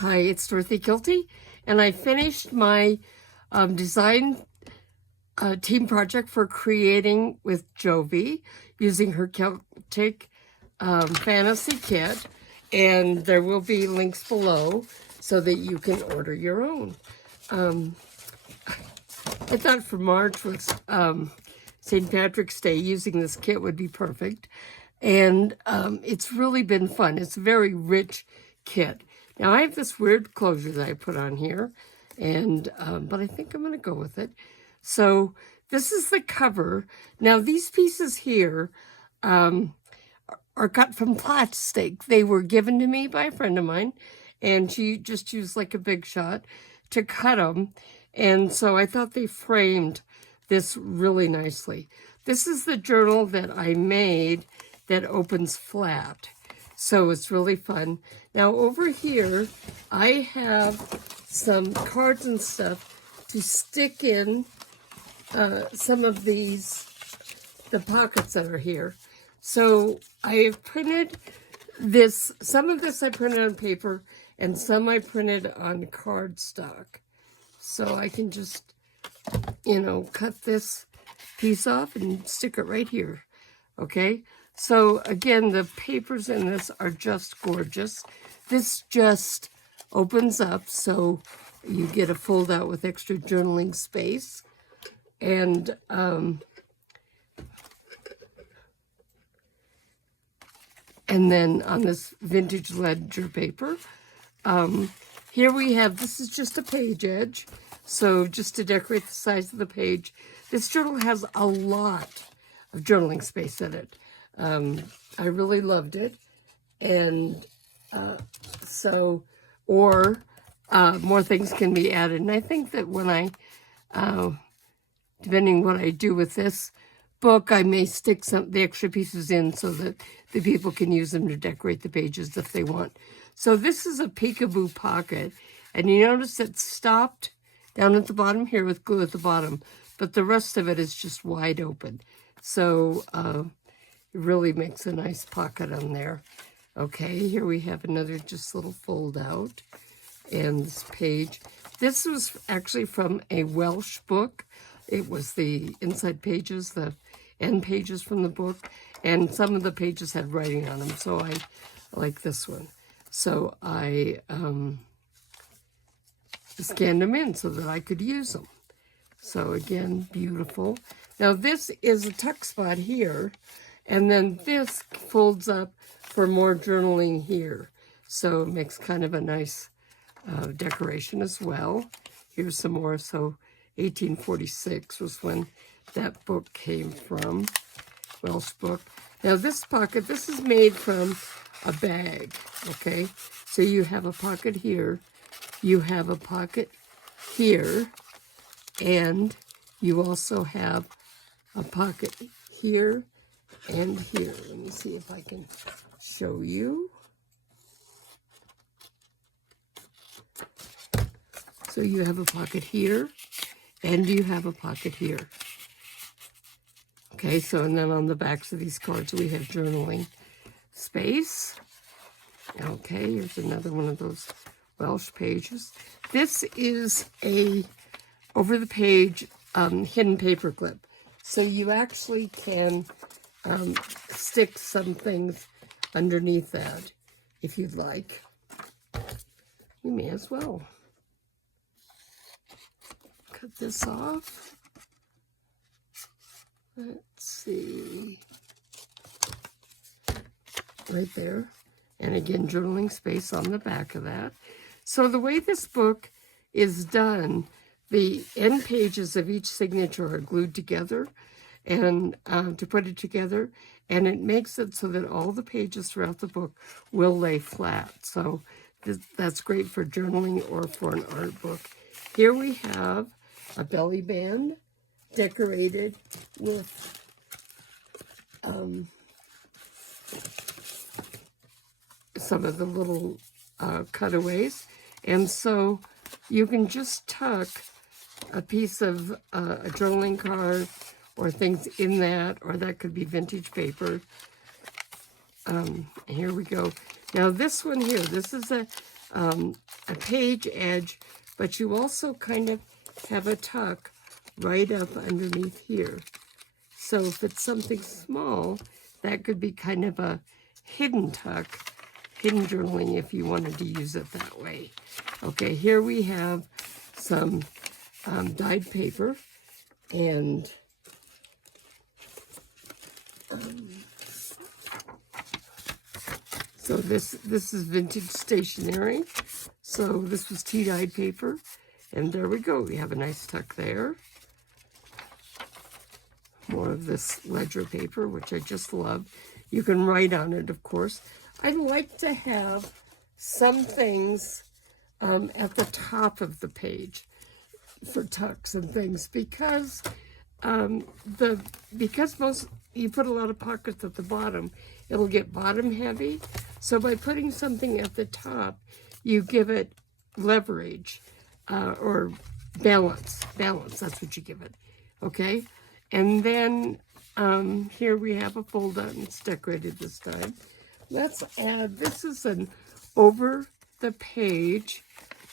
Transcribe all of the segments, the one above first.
Hi, it's Dorothy Kilty, and I finished my design team project for Creating with Jovi using her Celtic Fantasy kit, and there will be links below so that you can order your own. I thought for March with St. Patrick's Day, using this kit would be perfect, and it's really been fun. It's a very rich kit. Now, I have this weird closure that I put on here, and but I think I'm going to go with it. So this is the cover. Now, these pieces here are cut from plastic. They were given to me by a friend of mine, and she just used like a Big Shot to cut them. And so I thought they framed this really nicely. This is the journal that I made that opens flat. So it's really fun. Now over here, I have some cards and stuff to stick in some of the pockets that are here. So I have printed this, some of this I printed on paper and some I printed on cardstock. So I can just, you know, cut this piece off and stick it right here, okay? So again, the papers in this are just gorgeous. This just opens up so you get a fold out with extra journaling space. And then on this vintage ledger paper, here we have, this is just a page edge. So just to decorate the size of the page, this journal has a lot of journaling space in it. I really loved it. And more things can be added. And I think that when I, depending what I do with this book, I may stick the extra pieces in so that the people can use them to decorate the pages if they want. So this is a peekaboo pocket. And you notice it stopped down at the bottom here with glue at the bottom, but the rest of it is just wide open. So it really makes a nice pocket on there. Okay, here we have another just little fold out. And this page. This was actually from a Welsh book. It was the inside pages, the end pages from the book, and some of the pages had writing on them, so I like this one. So I scanned them in so that I could use them. So again, beautiful. Now this is a tuck spot here, and then this folds up for more journaling here. So it makes kind of a nice decoration as well. Here's some more. So 1846 was when that book came from, Welsh book. Now this pocket, this is made from a bag, okay? So you have a pocket here, you have a pocket here, and you also have a pocket here and here. Let me see if I can show you. So you have a pocket here, and you have a pocket here. Okay, so and then on the backs of these cards we have journaling space. Okay, here's another one of those Welsh pages. This is a over-the-page hidden paper clip. So you actually can stick some things underneath that if you'd like. You may as well. Cut this off. Let's see. Right there. And again, journaling space on the back of that. So the way this book is done, the end pages of each signature are glued together and to put it together. And it makes it so that all the pages throughout the book will lay flat. So that's great for journaling or for an art book. Here we have a belly band decorated with some of the little cutaways. And so you can just tuck a piece of a journaling card or things in that, or that could be vintage paper. Here we go. Now this one here, this is a page edge, but you also kind of have a tuck right up underneath here. So if it's something small, that could be kind of a hidden tuck, hidden journaling if you wanted to use it that way. Okay, here we have some dyed paper, and so this is vintage stationery. So this was tea dyed paper, and there we go. We have a nice tuck there. More of this ledger paper, which I just love. You can write on it, of course. I like to have some things at the top of the page for tucks and things, because most you put a lot of pockets at the bottom, it'll get bottom heavy. So by putting something at the top, you give it leverage or balance. That's what you give it. Okay. And then here we have a fold out, and it's decorated this time. Let's add, this is an over the page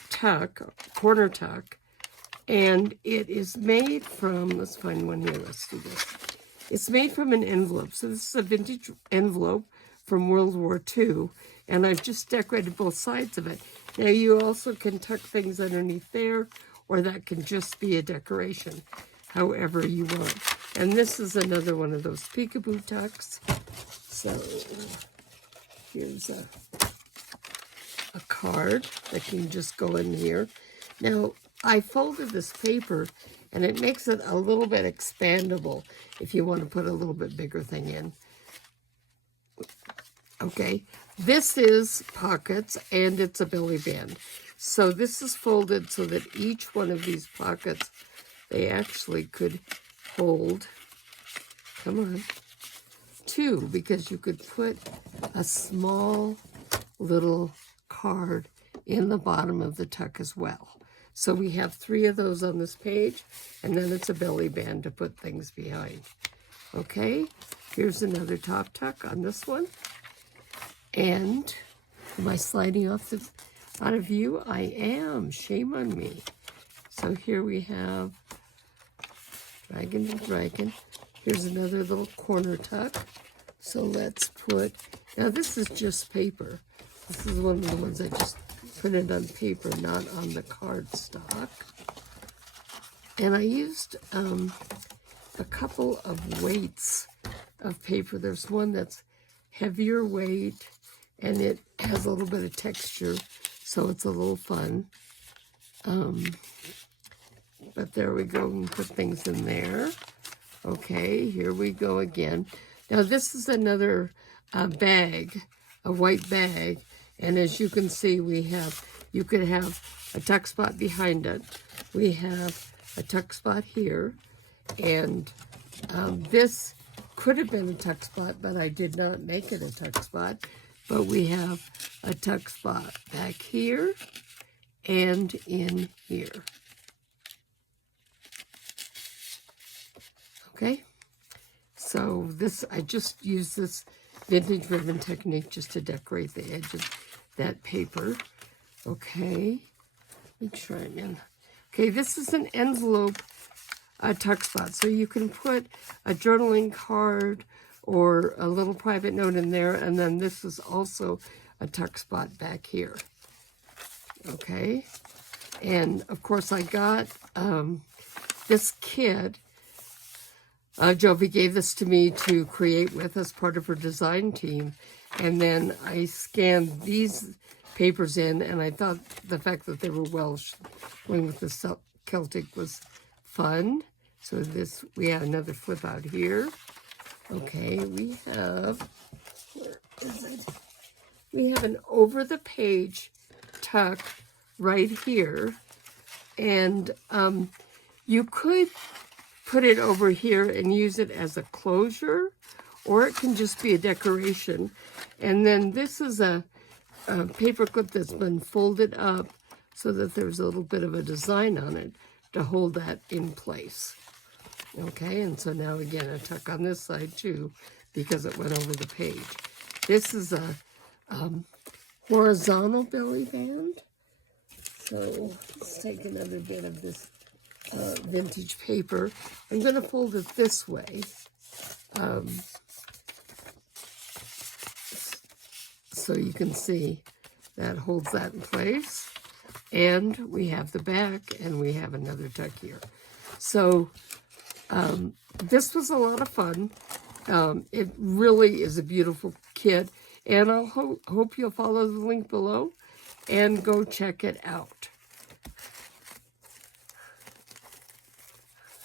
tuck, corner tuck, and it is made from, let's find one here, let's do this. It's made from an envelope. So this is a vintage envelope from World War II, and I've just decorated both sides of it. Now you also can tuck things underneath there, or that can just be a decoration, however you want. And this is another one of those peekaboo tucks. So here's a card that can just go in here. Now, I folded this paper, and it makes it a little bit expandable if you want to put a little bit bigger thing in. Okay, this is pockets, and it's a belly band. So this is folded so that each one of these pockets, they actually could hold, come on, 2, because you could put a small little card in the bottom of the tuck as well. So we have 3 of those on this page, and then it's a belly band to put things behind. Okay, here's another top tuck on this one. And am I sliding off out of view? I am, shame on me. So here we have Dragon and Dragon. Here's another little corner tuck. So let's put, now this is just paper. This is one of the ones I just printed on paper, not on the cardstock. And I used a couple of weights of paper. There's one that's heavier weight, and it has a little bit of texture, so it's a little fun. But there we go, and put things in there. Okay, here we go again. Now this is another bag, a white bag, and as you can see, you could have a tuck spot behind it. We have a tuck spot here, and this could have been a tuck spot, but I did not make it a tuck spot. But we have a tuck spot back here and in here. Okay, so I just use this vintage ribbon technique just to decorate the edge of that paper. Okay, make sure I'm in. Okay, this is an envelope tuck spot, so you can put a journaling card or a little private note in there, and then this is also a tuck spot back here. Okay, and of course I got this kit. Jovi gave this to me to create with as part of her design team, and then I scanned these papers in, and I thought the fact that they were Welsh, going with the Celtic, was fun. So we have another flip out here. Okay, we have, where is it? We have an over the page tuck right here, and you could put it over here and use it as a closure, or it can just be a decoration. And then this is a paper clip that's been folded up so that there's a little bit of a design on it to hold that in place. Okay, and so now again a tuck on this side too, because it went over the page. This is a horizontal belly band. So let's take another bit of this vintage paper. I'm going to fold it this way. So you can see that holds that in place. And we have the back, and we have another tuck here. So this was a lot of fun. It really is a beautiful kit, and I'll hope you'll follow the link below and go check it out.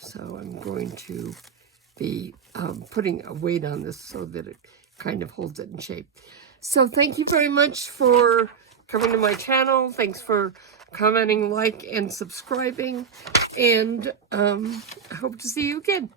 So I'm going to be putting a weight on this so that it kind of holds it in shape. So thank you very much for coming to my channel. Thanks for commenting, like, and subscribing. And I hope to see you again.